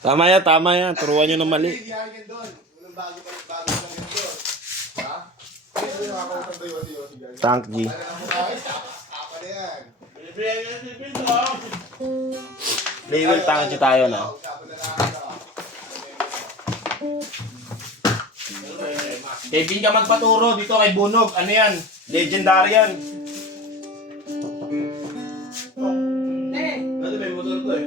Tama yan. Turuan nyo ng mali. Yan doon. Walang bago lang yan doon. Ha? Hindi nakakautang ba yung Yossi yan? Tank G. Ano na mo kaya? Apa na yan. Label Tank G tayo na. Usapan na lang ako. Kevin ka magpaturo dito kay Bunog. Ano yan? Legendary yan. Ano may motor to eh?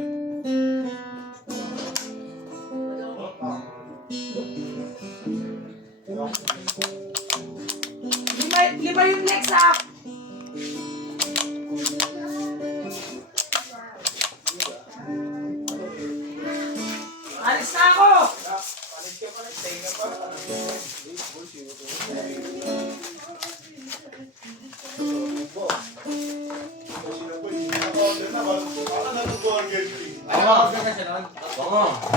Lima yung next ah. Alis na ako.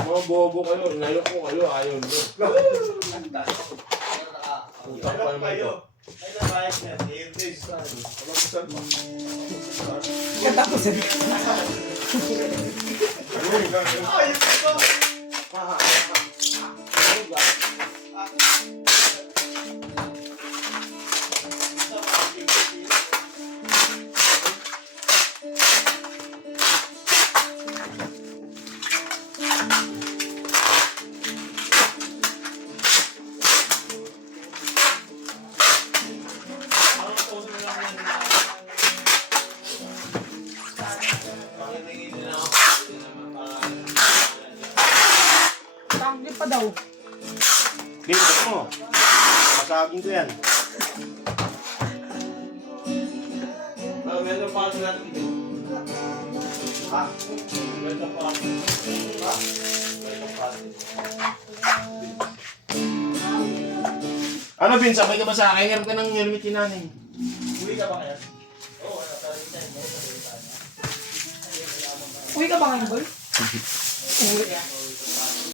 Mga bobo kayo. Ngayon ko kayo. Ayaw nyo. Putang pa naman ito. Katapusin. Tangli pa daw. Bildo mo. Masagin ko yan. Meron pa natin dito. Ha? Meron pa. Ha? Meron pa. Ano, Vin? Sabay ka ba sa akin? Meron ka ng helmet ni nanay. Uwi ka ba kaya? Oo, Uwi ka ba ngayon, boy? Uwi.